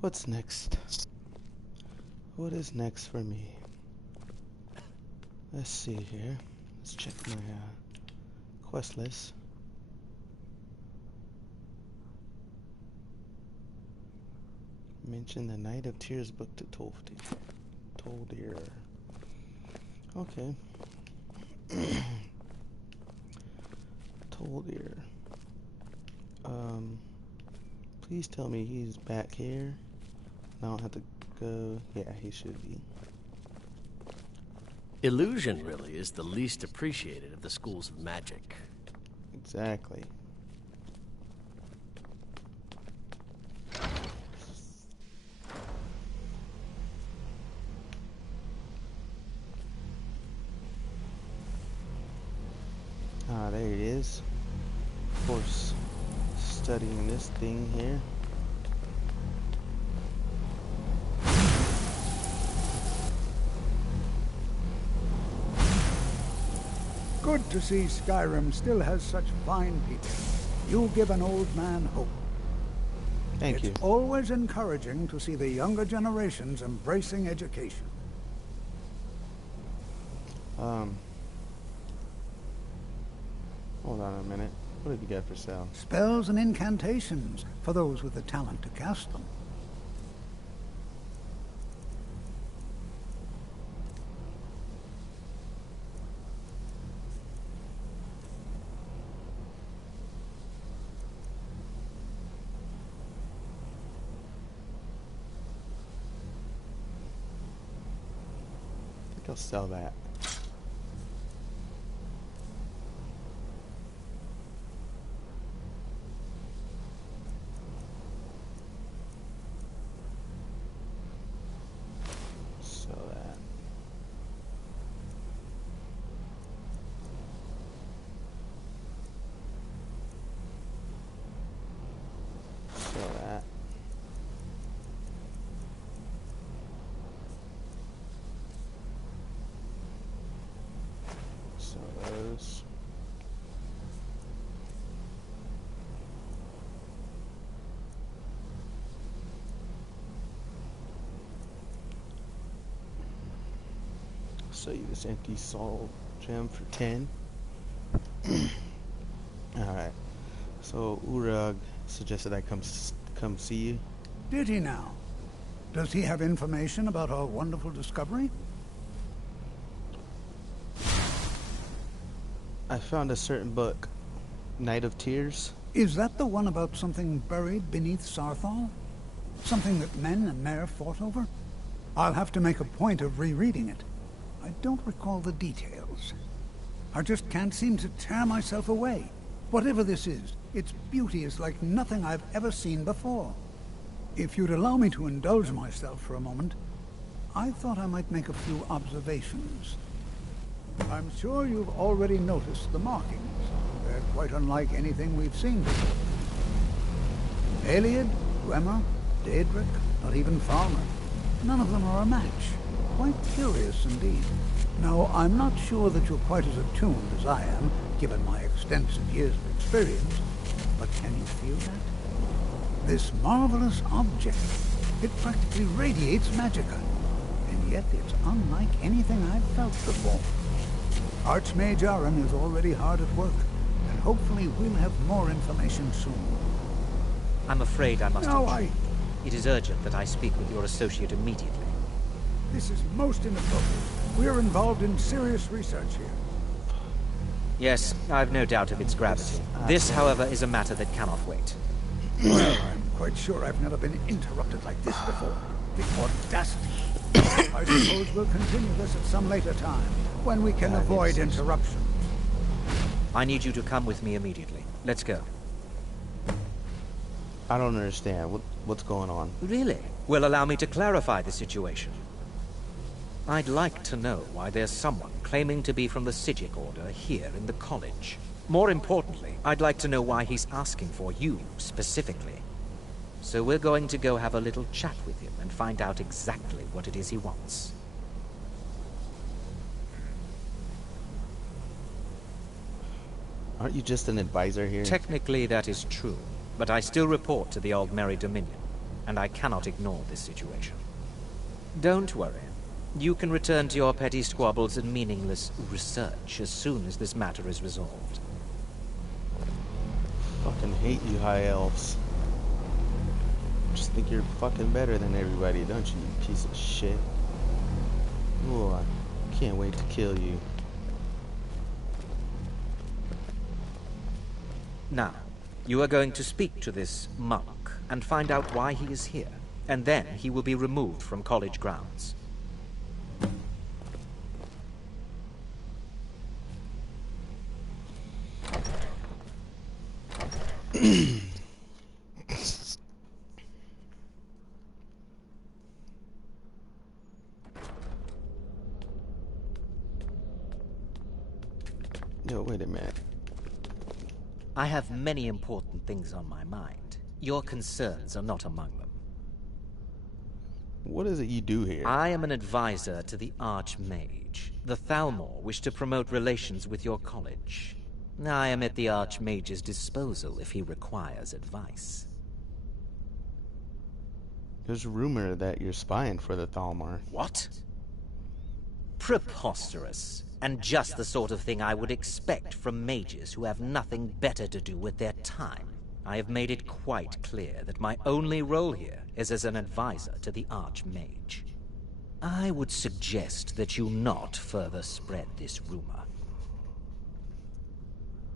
What's next? What is next for me? Let's see here. Let's check my quest list. Mention the Night of Tears book to Toldir. Okay. Toldir. Please tell me he's back here. I don't have to go. Yeah, he should be. Illusion really is the least appreciated of the schools of magic. Exactly. Ah, there it is. Of course, studying this thing here. Good to see Skyrim still has such fine people. You give an old man hope. Thank you. It's always encouraging to see the younger generations embracing education. Hold on a minute. What have you got for sale? Spells and incantations for those with the talent to cast them. I think I'll sell that. Sell that. Sell that. Sell those. Sell you this empty soul gem for 10. Alright. So Urag suggested I come see you. Did he now? Does he have information about our wonderful discovery? I found a certain book, Night of Tears. Is that the one about something buried beneath Sarthal? Something that men and Mare fought over? I'll have to make a point of rereading it. I don't recall the details. I just can't seem to tear myself away. Whatever this is, its beauty is like nothing I've ever seen before. If you'd allow me to indulge myself for a moment, I thought I might make a few observations. I'm sure you've already noticed the markings. They're quite unlike anything we've seen before. Aliad, Dwemer, Daedric, not even Farmer. None of them are a match. Quite curious indeed. Now, I'm not sure that you're quite as attuned as I am, given my extensive years of experience, but can you feel that? This marvelous object, it practically radiates magicka, and yet it's unlike anything I've felt before. Archmage Aaron is already hard at work, and hopefully we'll have more information soon. I'm afraid I must... No, It is urgent that I speak with your associate immediately. This is most inappropriate. We're involved in serious research here. Yes, I've no doubt of its gravity. This, however, is a matter that cannot wait. Well, I'm quite sure I've never been interrupted like this before. The audacity. I suppose we'll continue this at some later time, when we can avoid interruptions. I need you to come with me immediately. Let's go. I don't understand. What's going on? Really? Well, allow me to clarify the situation. I'd like to know why there's someone claiming to be from the Sijic Order here in the college. More importantly, I'd like to know why he's asking for you, specifically. So we're going to go have a little chat with him and find out exactly what it is he wants. Aren't you just an advisor here? Technically, that is true, but I still report to the Aldmeri Dominion. and I cannot ignore this situation. Don't worry. You can return to your petty squabbles and meaningless research as soon as this matter is resolved. Fucking hate you high elves. Just think you're fucking better than everybody, don't you, you piece of shit? Ooh, I can't wait to kill you. Now, you are going to speak to this monk and find out why he is here, and then he will be removed from college grounds. Yo, wait a minute. I have many important things on my mind. Your concerns are not among them. What is it you do here? I am an advisor to the Archmage. The Thalmor wish to promote relations with your college. I am at the Archmage's disposal if he requires advice. There's a rumor that you're spying for the Thalmor. What? Preposterous. And just the sort of thing I would expect from mages who have nothing better to do with their time. I have made it quite clear that my only role here is as an advisor to the Archmage. I would suggest that you not further spread this rumor.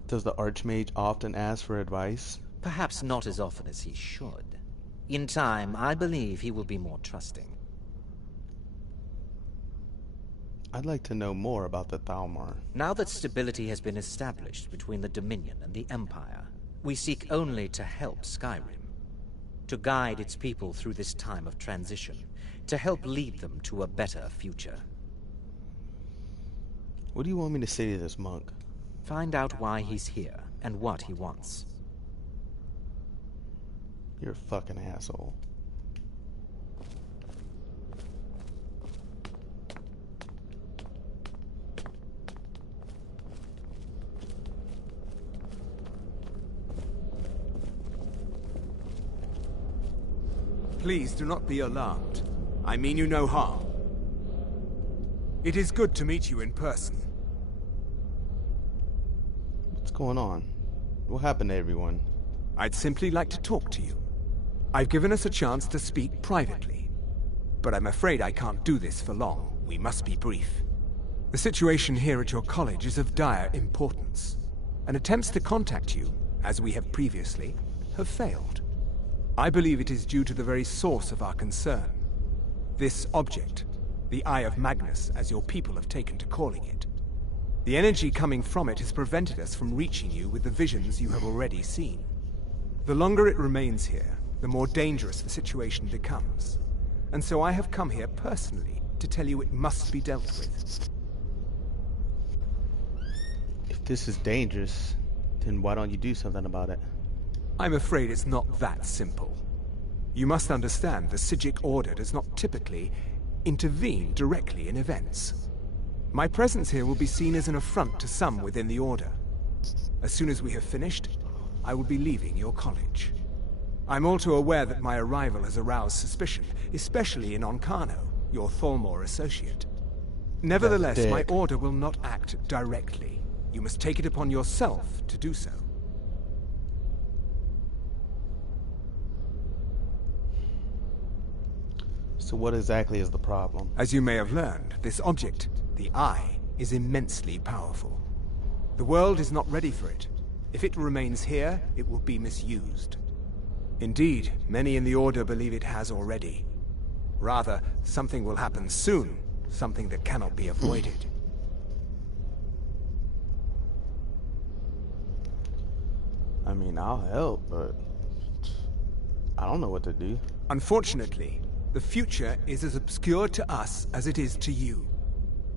Does the Archmage often ask for advice? Perhaps not as often as he should. In time, I believe he will be more trusting. I'd like to know more about the Thalmor. Now that stability has been established between the Dominion and the Empire, we seek only to help Skyrim. To guide its people through this time of transition. To help lead them to a better future. What do you want me to say to this monk? Find out why he's here and what he wants. You're a fucking asshole. Please do not be alarmed. I mean you no harm. It is good to meet you in person. What's going on? What happened to everyone? I'd simply like to talk to you. I've given us a chance to speak privately. But I'm afraid I can't do this for long. We must be brief. The situation here at your college is of dire importance. And attempts to contact you, as we have previously, have failed. I believe it is due to the very source of our concern. This object, the Eye of Magnus, as your people have taken to calling it. The energy coming from it has prevented us from reaching you with the visions you have already seen. The longer it remains here, the more dangerous the situation becomes. And so I have come here personally to tell you it must be dealt with. If this is dangerous, then why don't you do something about it? I'm afraid it's not that simple. You must understand the Psijic Order does not typically intervene directly in events. My presence here will be seen as an affront to some within the Order. As soon as we have finished, I will be leaving your college. I'm all too aware that my arrival has aroused suspicion, especially in Onkano, your Thalmor associate. Nevertheless, my order will not act directly. You must take it upon yourself to do so. So what exactly is the problem? As you may have learned, this object, the Eye, is immensely powerful. The world is not ready for it. If it remains here, it will be misused. Indeed, many in the Order believe it has already. Rather, something will happen soon, something that cannot be avoided. I mean, I'll help, but I don't know what to do. Unfortunately, the future is as obscure to us as it is to you.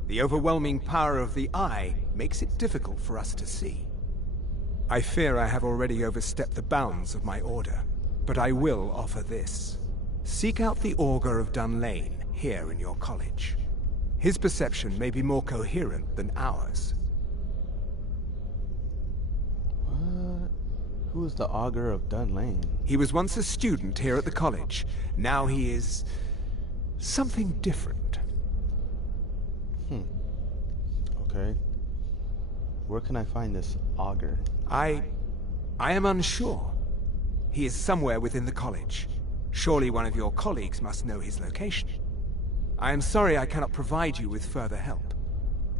The overwhelming power of the Eye makes it difficult for us to see. I fear I have already overstepped the bounds of my order, but I will offer this. Seek out the Augur of Dunlane here in your college. His perception may be more coherent than ours. What? Who's the Augur of Dunlane? He was once a student here at the college. Now he is... something different. Okay. Where can I find this Augur? I am unsure. He is somewhere within the college. Surely one of your colleagues must know his location. I am sorry I cannot provide you with further help,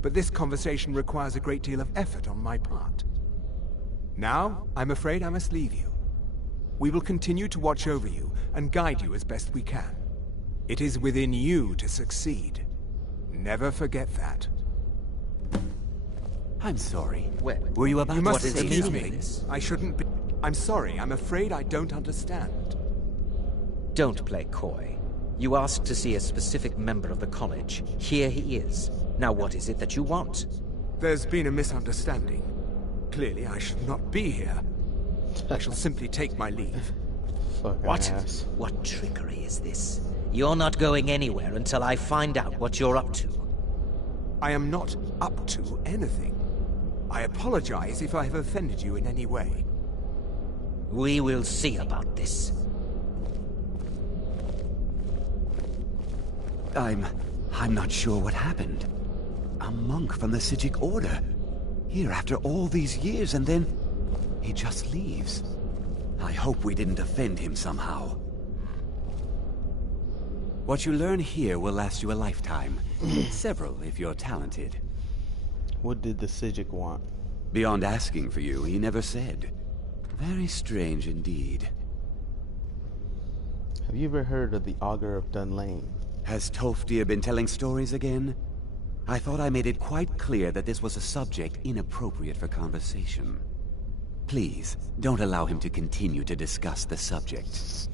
but this conversation requires a great deal of effort on my part. Now, I'm afraid I must leave you. We will continue to watch over you and guide you as best we can. It is within you to succeed. Never forget that. I'm sorry. Well, Were you about You to must say excuse something? me. I shouldn't be... I'm sorry. I'm afraid I don't understand. don't play coy. You asked to see a specific member of the college. Here he is. Now what is it that you want? There's been a misunderstanding. Clearly, I should not be here. I shall simply take my leave. Fucking What? ass. What trickery is this? You're not going anywhere until I find out what you're up to. I am not up to anything. I apologize if I have offended you in any way. We will see about this. I'm not sure what happened. A monk from the Sijic Order. Here after all these years, and then he just leaves. I hope we didn't offend him somehow. What you learn here will last you a lifetime. Several, if you're talented. What did the Sijic want? Beyond asking for you, he never said. Very strange indeed. Have you ever heard of the Augur of Dunlane? Has Tolfdir been telling stories again? I thought I made it quite clear that this was a subject inappropriate for conversation. Please, don't allow him to continue to discuss the subject.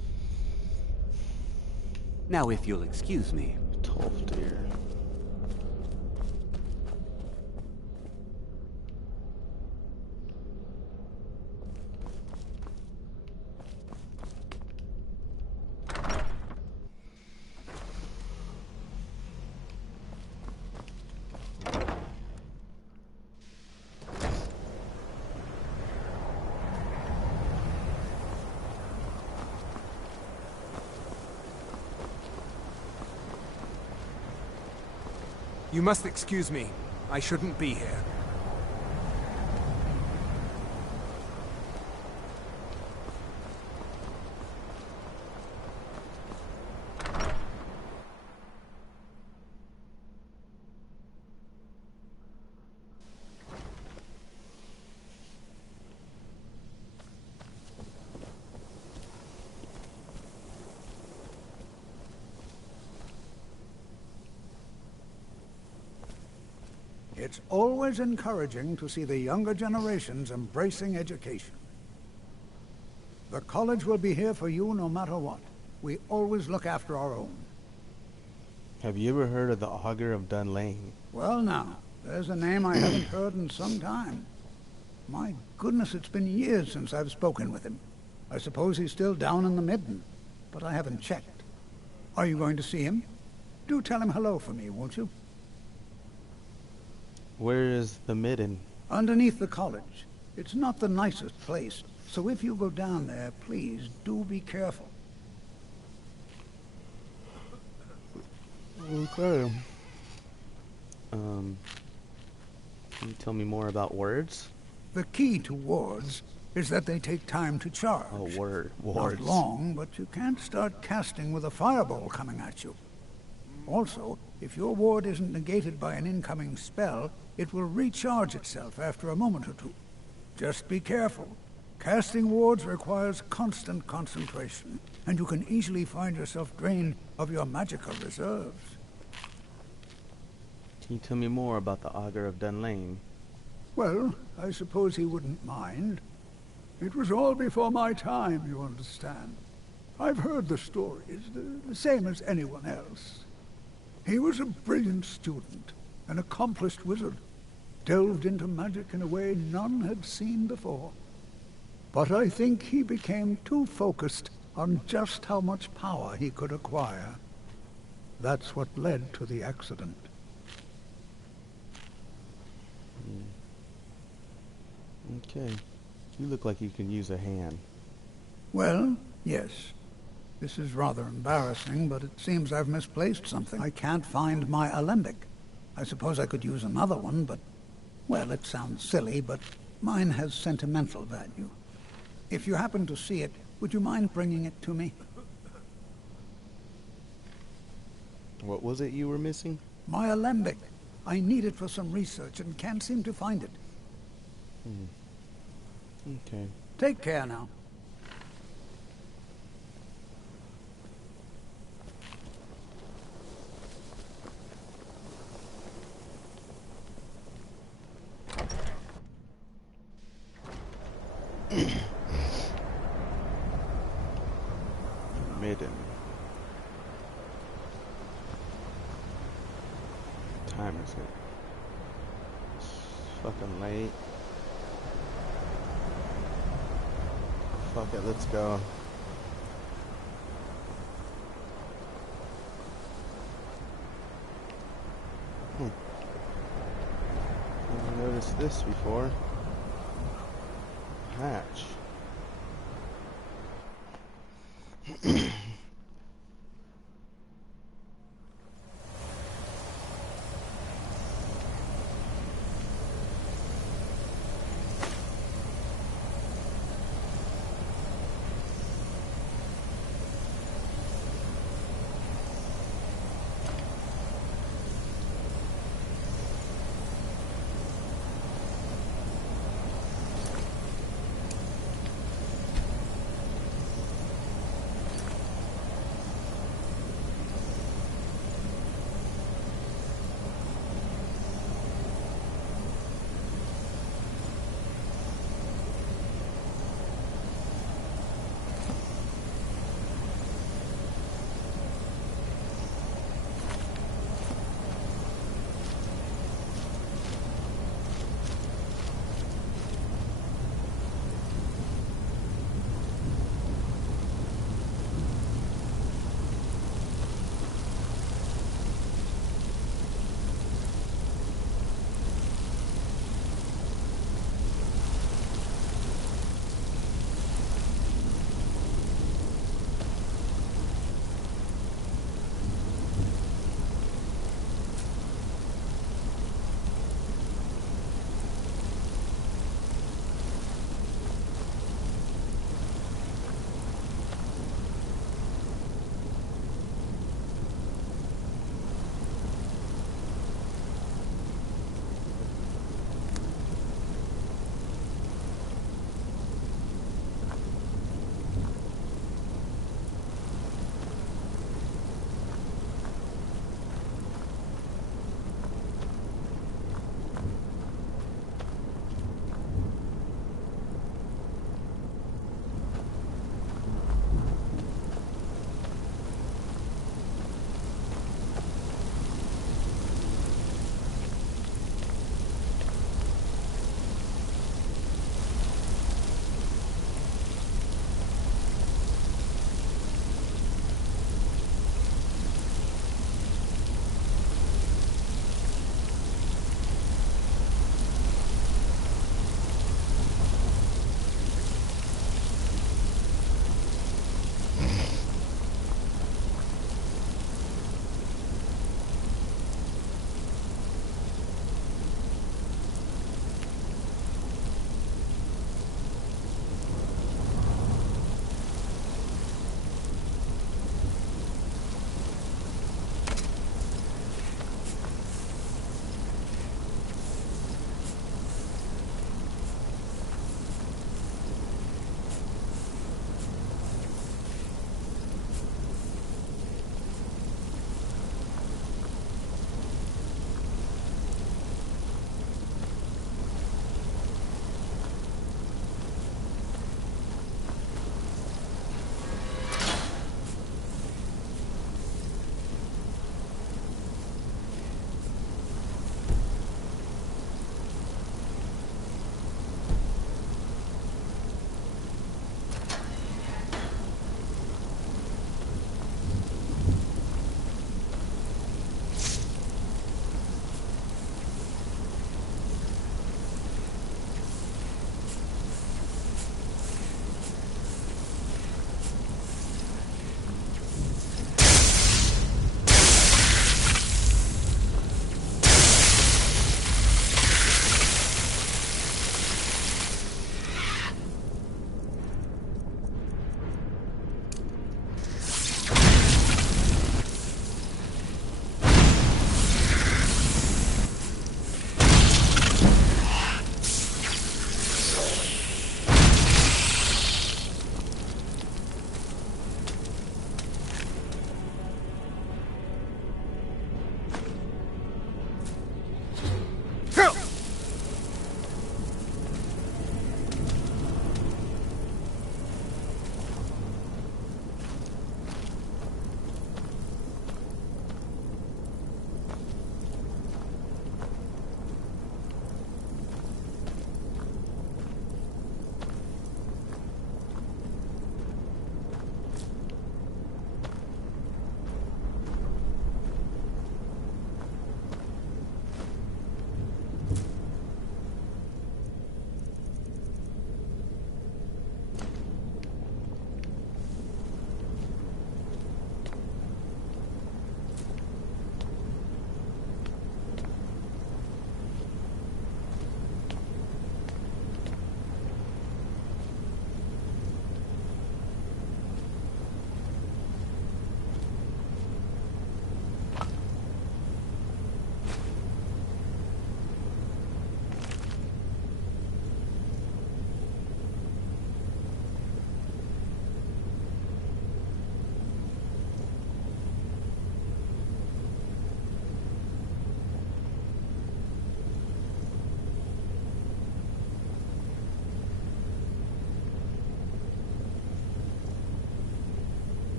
Now, if you'll excuse me. Tolfdir. You must excuse me. I shouldn't be here. It's always encouraging to see the younger generations embracing education. The college will be here for you no matter what. We always look after our own. Have you ever heard of the Augur of Dunlane? Well now, there's a name I haven't heard in some time. My goodness, it's been years since I've spoken with him. I suppose he's still down in the Midden, but I haven't checked. Are you going to see him? Do tell him hello for me, won't you? Where is the Midden? Underneath the college. It's not the nicest place, so if you go down there, please do be careful. Okay. Can you tell me more about words? The key to wards is that they take time to charge. Oh, wards. Not long, but you can't start casting with a fireball coming at you. Also, if your ward isn't negated by an incoming spell, it will recharge itself after a moment or two. Just be careful. Casting wards requires constant concentration, and you can easily find yourself drained of your magical reserves. Can you tell me more about the Augur of Dunlane? Well, I suppose he wouldn't mind. It was all before my time, you understand. I've heard the stories, the same as anyone else. He was a brilliant student, an accomplished wizard, delved into magic in a way none had seen before. But I think he became too focused on just how much power he could acquire. That's what led to the accident. Okay. You look like you can use a hand. Well, yes. This is rather embarrassing, but it seems I've misplaced something. I can't find my alembic. I suppose I could use another one, but... well, it sounds silly, but mine has sentimental value. If you happen to see it, would you mind bringing it to me? What was it you were missing? My alembic. I need it for some research and can't seem to find it. Okay. Take care now. Midden. What time is it? It's fucking late. Fuck it, let's go. Never noticed this before. Hatch.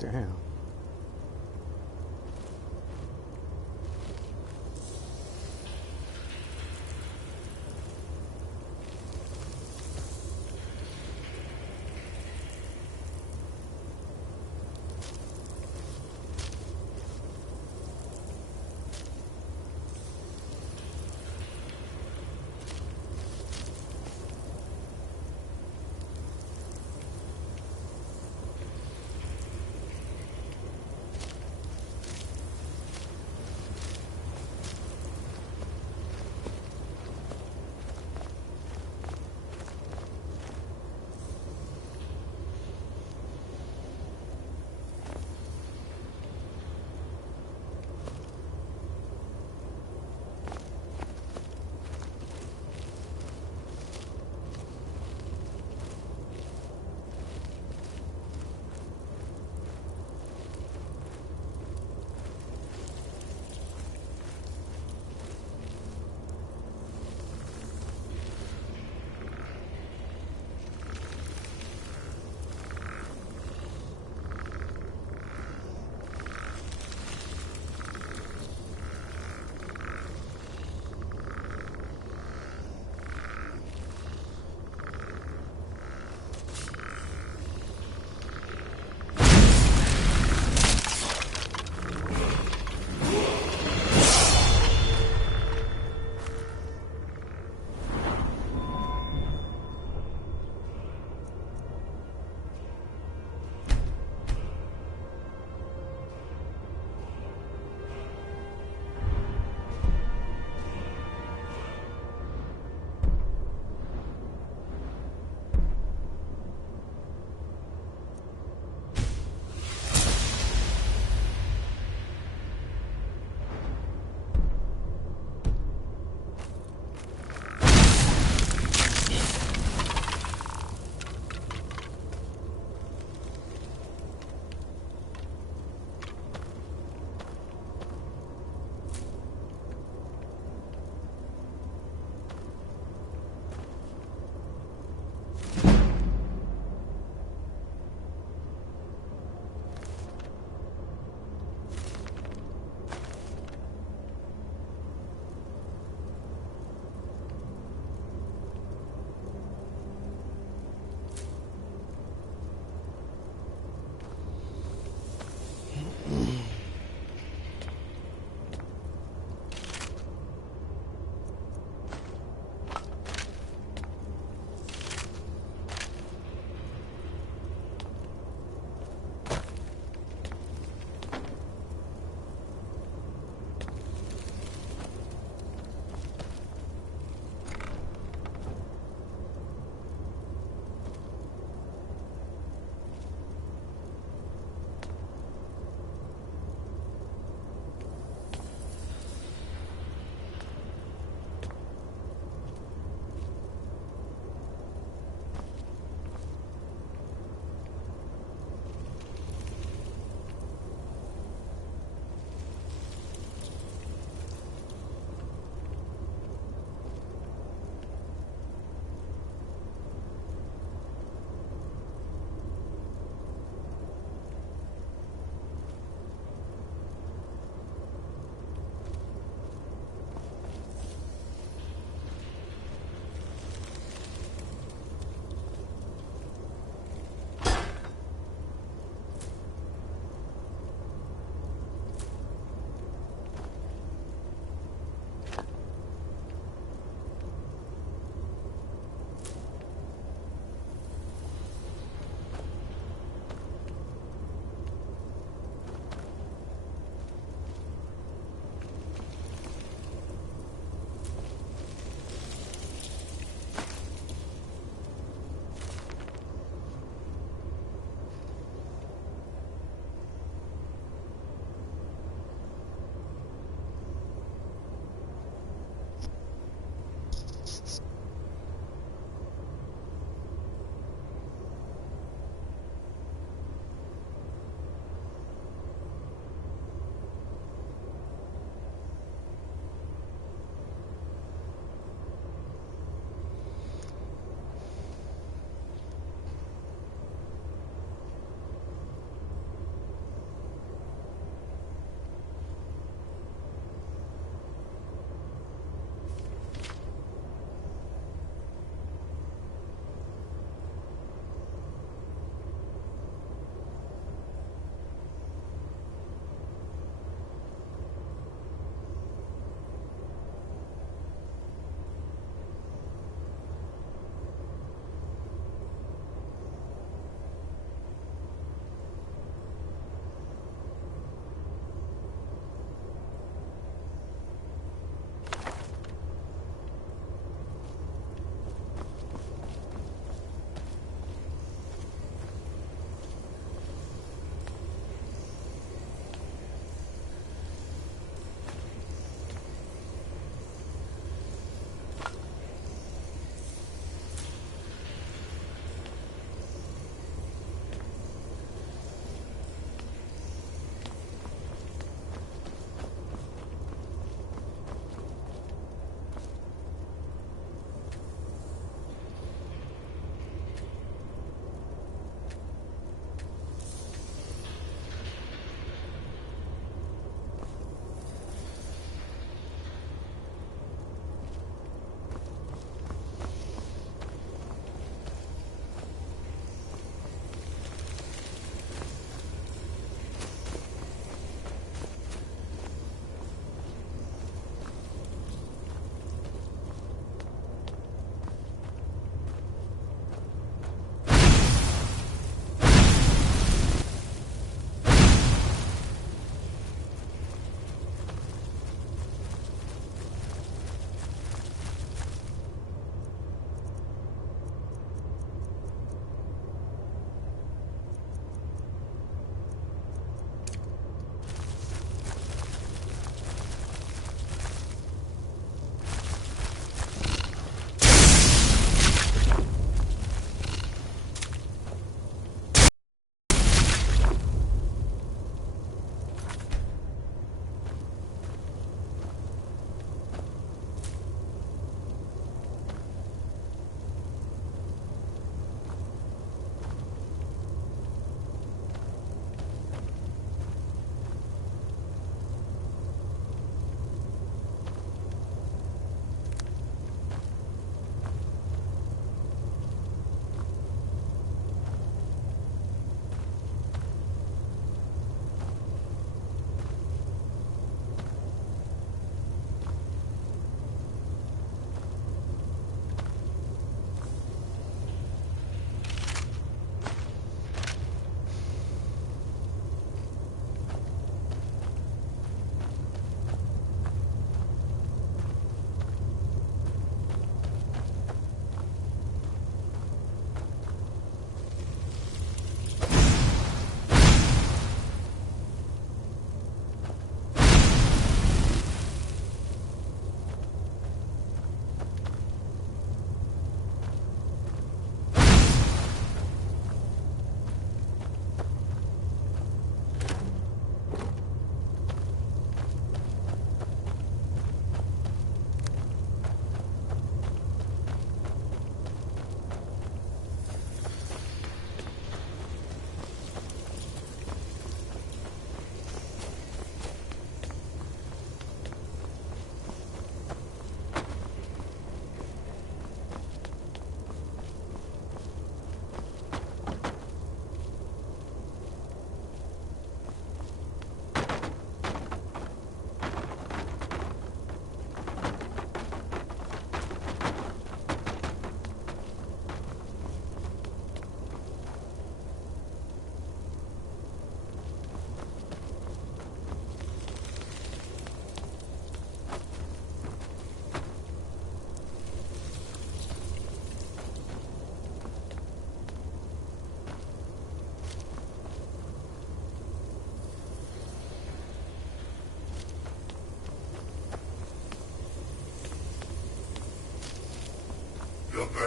Damn.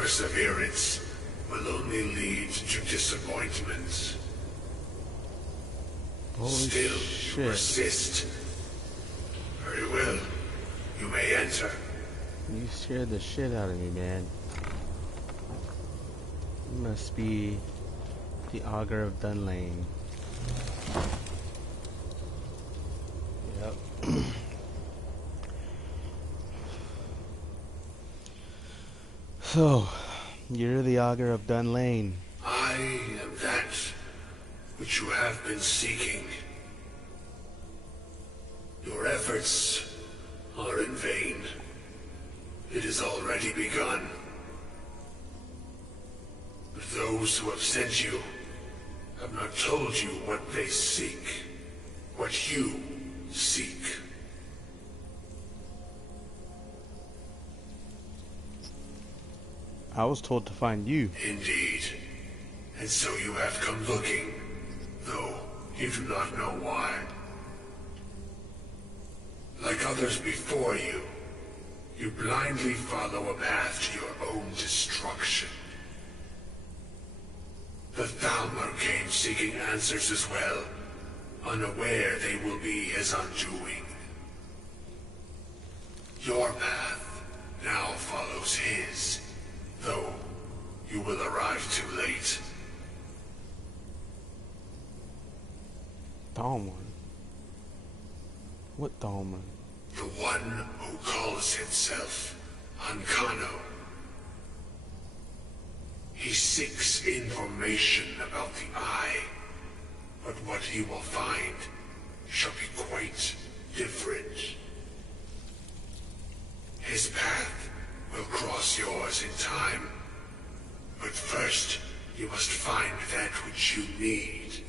perseverance will only lead to disappointment. Holy Still, you shit. persist. Very well. You may enter. You scared the shit out of me, man. You must be the Augur of Dunlane. Yep. So, you're the Augur of Dunlane. I am that which you have been seeking. Your efforts are in vain. It has already begun. But those who have sent you have not told you what they seek, what you seek. I was told to find you. Indeed. And so you have come looking, though you do not know why. Like others before you, you blindly follow a path to your own destruction. The Thalmor came seeking answers as well, unaware they will be his undoing. Your path now follows his, though you will arrive too late. Thalmor? What Thalmor? The one who calls himself Ancano. He seeks information about the Eye, but what he will find shall be quite different. His path will cross yours in time, but first you must find that which you need.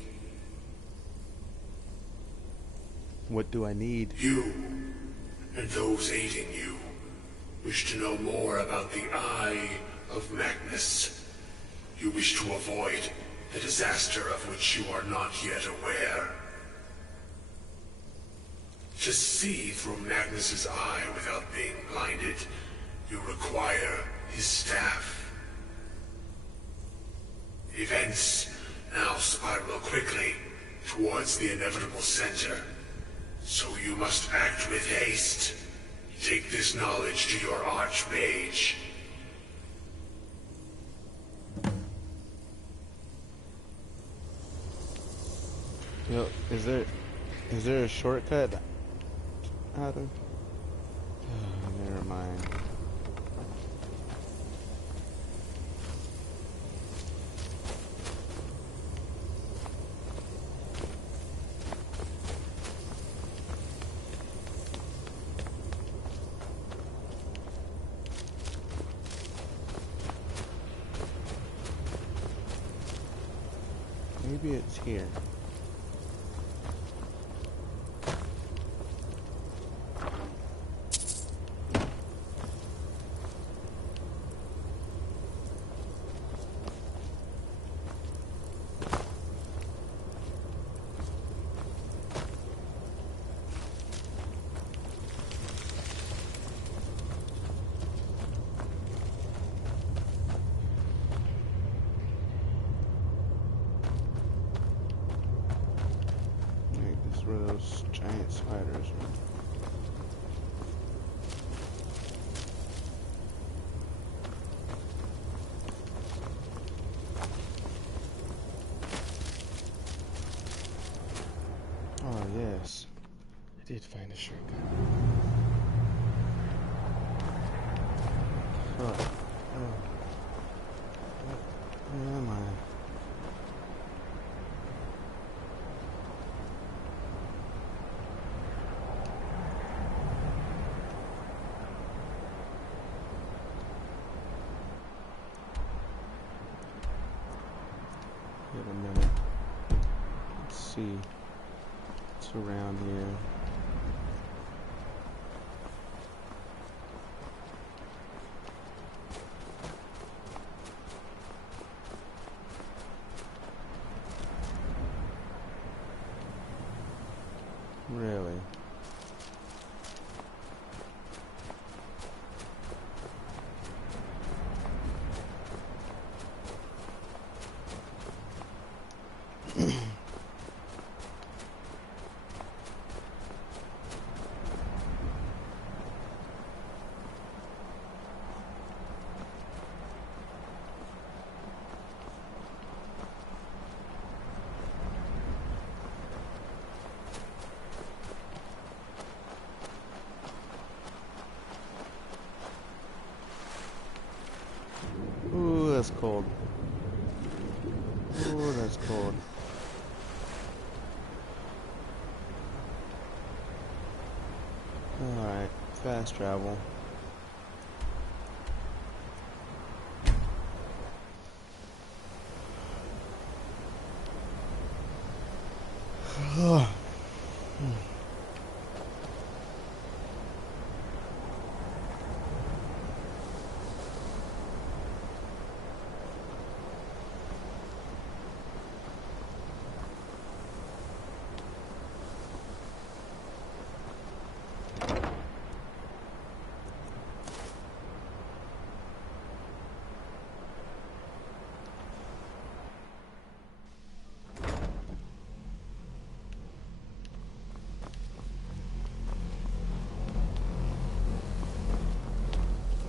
What do I need? You, and those aiding you, wish to know more about the Eye of Magnus. You wish to avoid the disaster of which you are not yet aware. To see through Magnus's eye without being blinded, you require his staff. Events now spiral quickly towards the inevitable center. So you must act with haste. Take this knowledge to your archmage. Yo, is there a shortcut out of? Never mind. Maybe it's here. Where those giant spiders are. Oh yes, I did find a shortcut. Fuck. Oh. Where am I? Wait a minute. Let's see. It's around here. Really? Fast travel.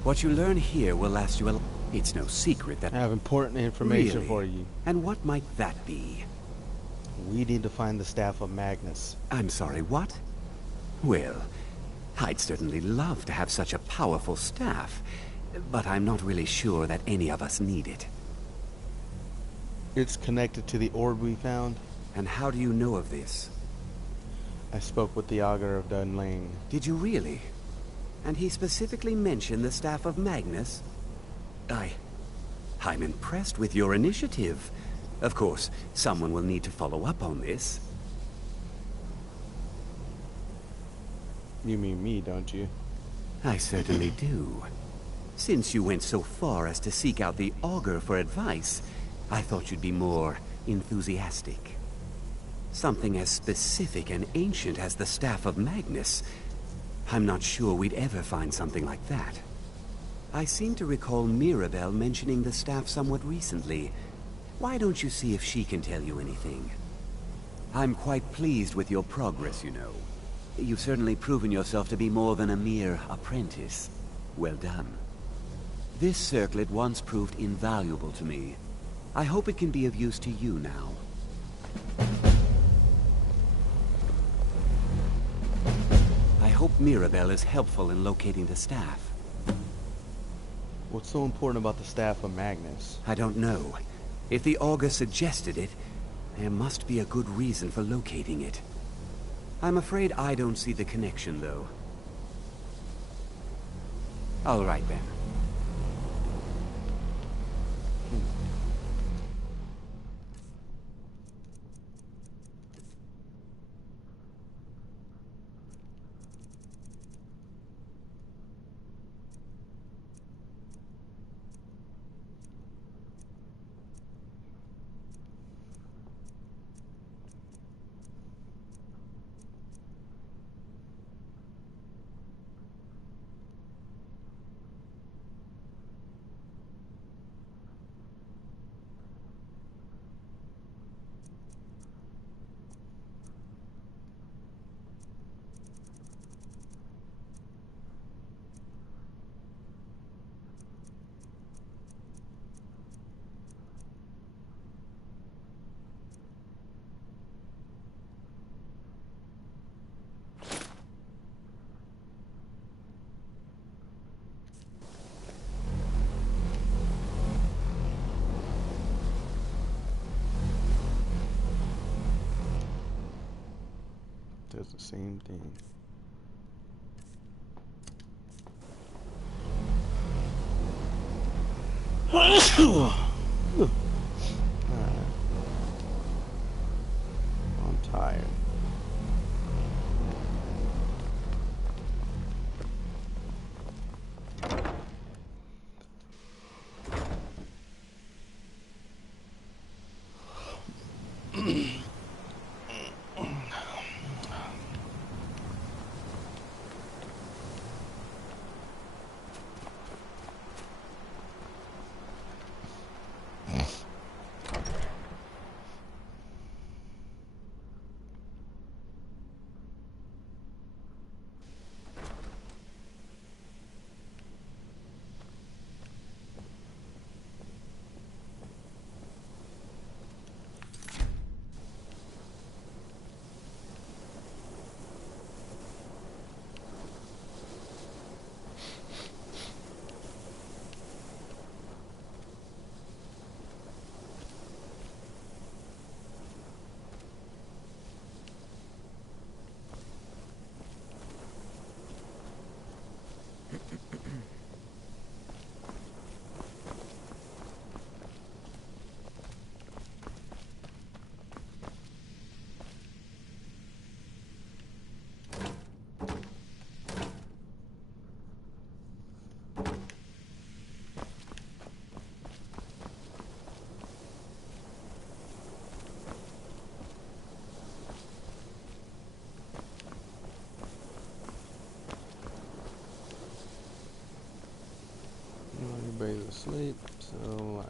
What you learn here will last you a... It's no secret that... I have important information Really? for you. And what might that be? We need to find the staff of Magnus. I'm sorry, what? Well, I'd certainly love to have such a powerful staff, but I'm not really sure that any of us need it. It's connected to the orb we found. And how do you know of this? I spoke with the Augur of Dunlane. Did you really? And he specifically mentioned the staff of Magnus? I'm impressed with your initiative. Of course, someone will need to follow up on this. You mean me, don't you? I certainly do. Since you went so far as to seek out the Augur for advice, I thought you'd be more enthusiastic. Something as specific and ancient as the staff of Magnus. I'm not sure we'd ever find something like that. I seem to recall Mirabelle mentioning the staff somewhat recently. Why don't you see if she can tell you anything? I'm quite pleased with your progress, you know. You've certainly proven yourself to be more than a mere apprentice. Well done. This circlet once proved invaluable to me. I hope it can be of use to you now. I hope Mirabelle is helpful in locating the staff. What's so important about the staff of Magnus? I don't know. If the Augur suggested it, there must be a good reason for locating it. I'm afraid I don't see the connection, though. All right, then. Does the same thing. I'm tired. asleep, so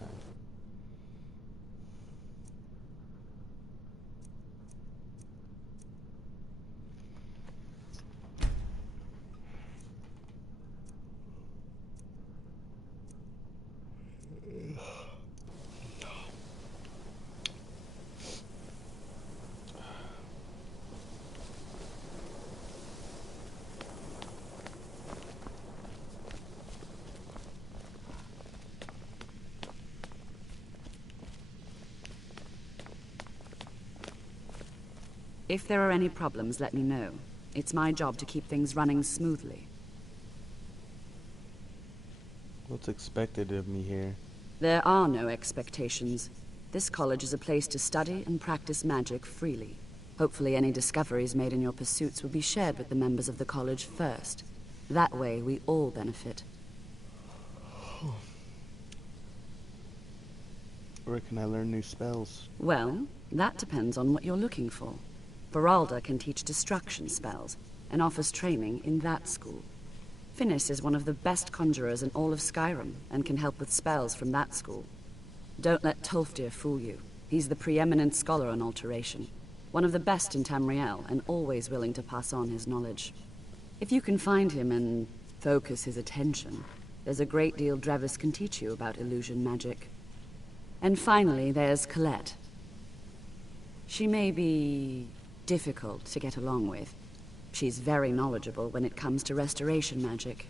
If there are any problems, let me know. It's my job to keep things running smoothly. what's expected of me here? There are no expectations. This college is a place to study and practice magic freely. Hopefully any discoveries made in your pursuits will be shared with the members of the college first. That way, we all benefit. Where can I learn new spells? Well, that depends on what you're looking for. Beralda can teach destruction spells, and offers training in that school. Finis is one of the best conjurers in all of Skyrim, and can help with spells from that school. Don't let Tolfdir fool you. He's the preeminent scholar on alteration. One of the best in Tamriel, and always willing to pass on his knowledge. If you can find him and focus his attention, there's a great deal Drevis can teach you about illusion magic. And finally, there's Colette. She may be difficult to get along with. She's very knowledgeable when it comes to restoration magic.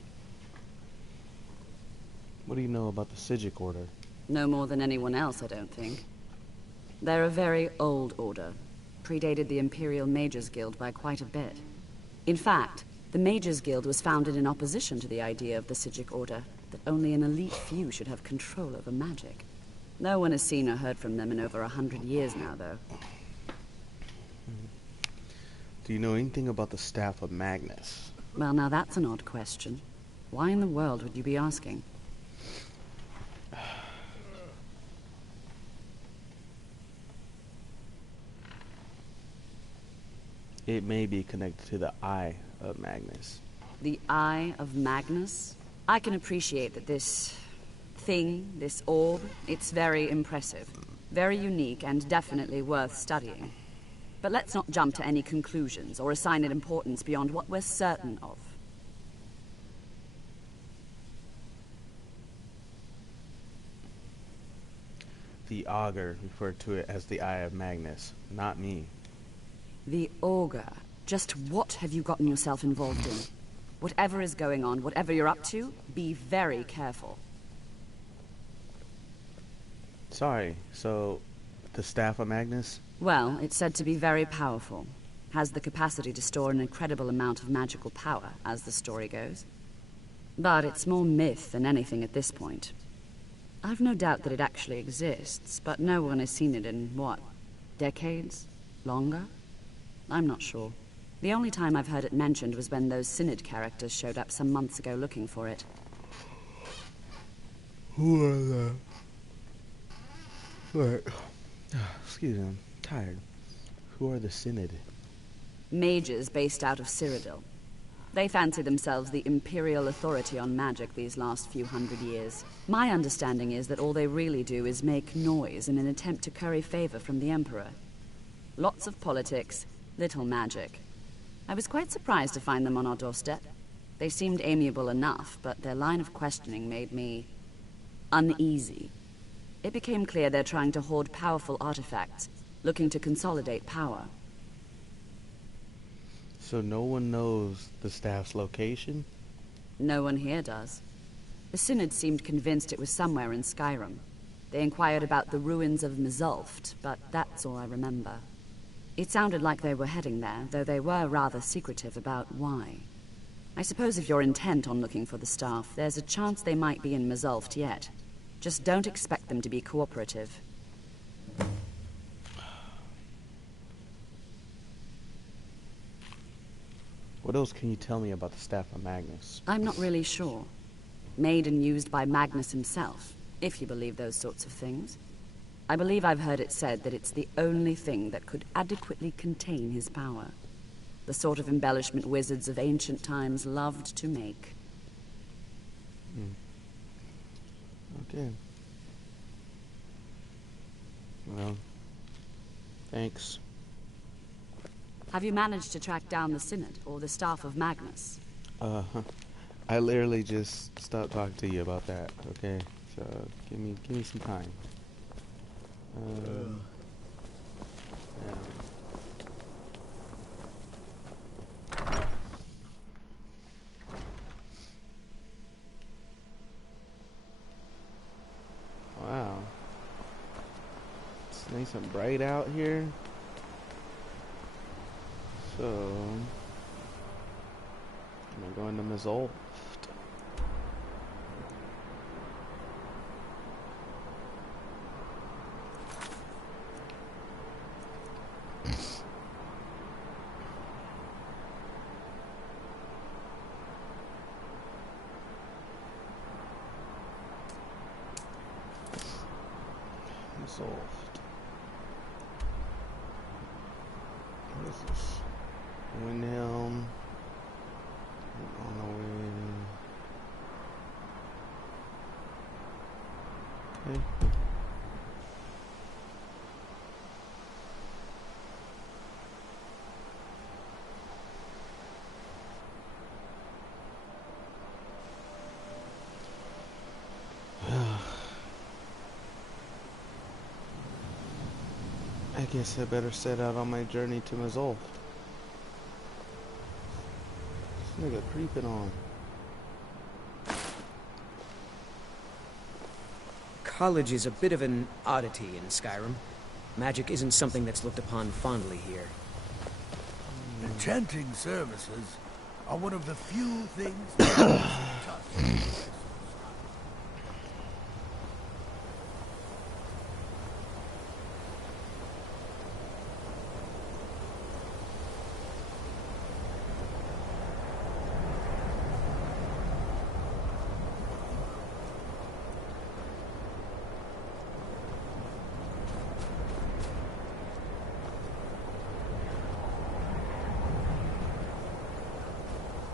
What do you know about the Sigic Order? No more than anyone else, I don't think. They're a very old order. Predated the Imperial Mages Guild by quite a bit. In fact, the Mages Guild was founded in opposition to the idea of the Sigic Order, that only an elite few should have control over magic. No one has seen or heard from them in over 100 years now, though. Do you know anything about the Staff of Magnus? Well, now that's an odd question. Why in the world would you be asking? It may be connected to the Eye of Magnus. The Eye of Magnus? I can appreciate that this thing, this orb, it's very impressive. Very unique and definitely worth studying. But let's not jump to any conclusions or assign it importance beyond what we're certain of. The Augur referred to it as the Eye of Magnus, not me. The Augur. Just what have you gotten yourself involved in? Whatever is going on, whatever you're up to, be very careful. Sorry, so the Staff of Magnus? Well, it's said to be very powerful. Has the capacity to store an incredible amount of magical power, as the story goes. But it's more myth than anything at this point. I've no doubt that it actually exists, but no one has seen it in, what, decades? Longer? I'm not sure. The only time I've heard it mentioned was when those Synod characters showed up some months ago looking for it. Who are the... What? Excuse me, I'm tired. Who are the Synod? Mages based out of Cyrodiil. They fancy themselves the imperial authority on magic these last few hundred years. My understanding is that all they really do is make noise in an attempt to curry favor from the Emperor. Lots of politics, little magic. I was quite surprised to find them on our doorstep. They seemed amiable enough, but their line of questioning made me uneasy. It became clear they're trying to hoard powerful artifacts, looking to consolidate power. So no one knows the staff's location? No one here does. The Synod seemed convinced it was somewhere in Skyrim. They inquired about the ruins of Mizulft, but that's all I remember. It sounded like they were heading there, though they were rather secretive about why. I suppose if you're intent on looking for the staff, there's a chance they might be in Mizulft yet. Just don't expect them to be cooperative. What else can you tell me about the Staff of Magnus? I'm not really sure. Made and used by Magnus himself, if you believe those sorts of things. I believe I've heard it said that it's the only thing that could adequately contain his power. The sort of embellishment wizards of ancient times loved to make. Okay. Well, thanks. Have you managed to track down the Synod or the staff of Magnus? I literally just stopped talking to you about that, okay? So give me some time. Yeah. Wow. It's nice and bright out here. So I'm going to Mazolft. Mazolft. What is this? Windhelm. On the way. Okay. I guess I better set out on my journey to Mazolft. This nigga creeping on. College is a bit of an oddity in Skyrim. Magic isn't something that's looked upon fondly here. Enchanting services are one of the few things that touch.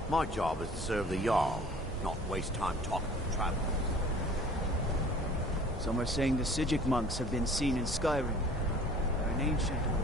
My job is to serve the Jarl, not waste time talking to travelers. Some are saying the Sijic monks have been seen in Skyrim. They're an ancient order.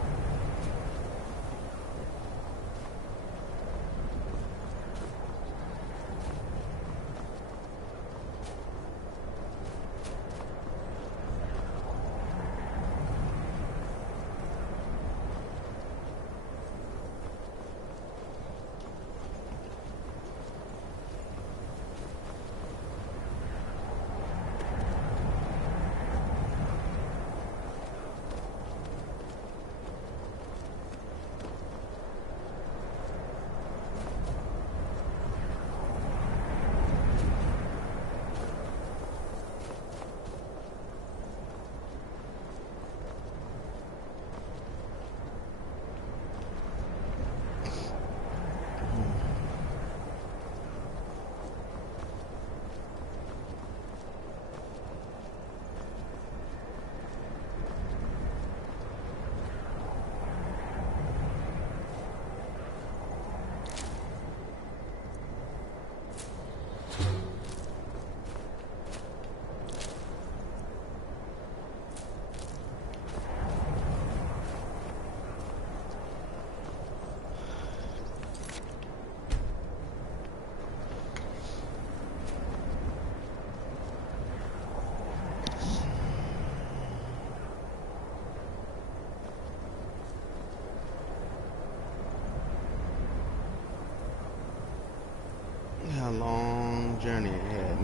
A long journey ahead.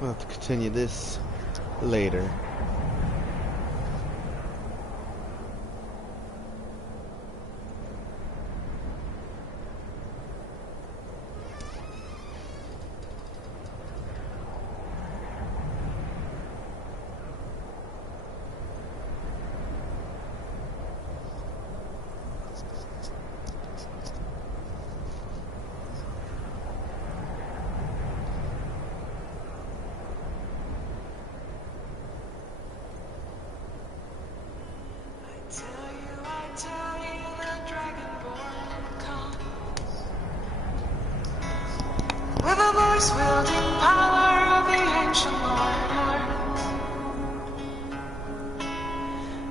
We'll have to continue this later. darkness wielding power of the ancient order.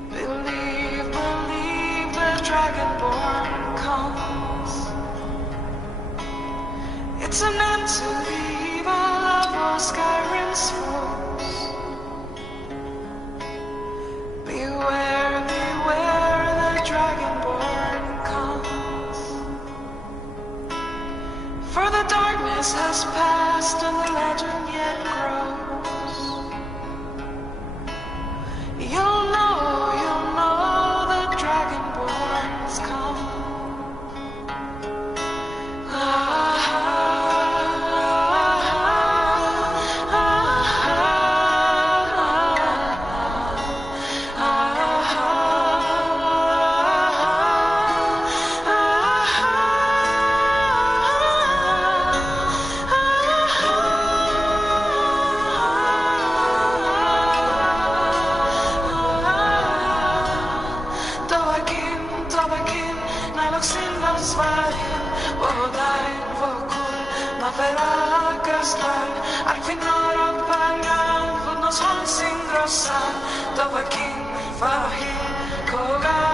Believe, believe the Dragonborn comes. It's an end to the evil of all Skyrim's foes. Beware, beware, the Dragonborn comes. For the darkness has passed and the legend yet grows. You'll know the Dragonborn's come. Fahim, Koga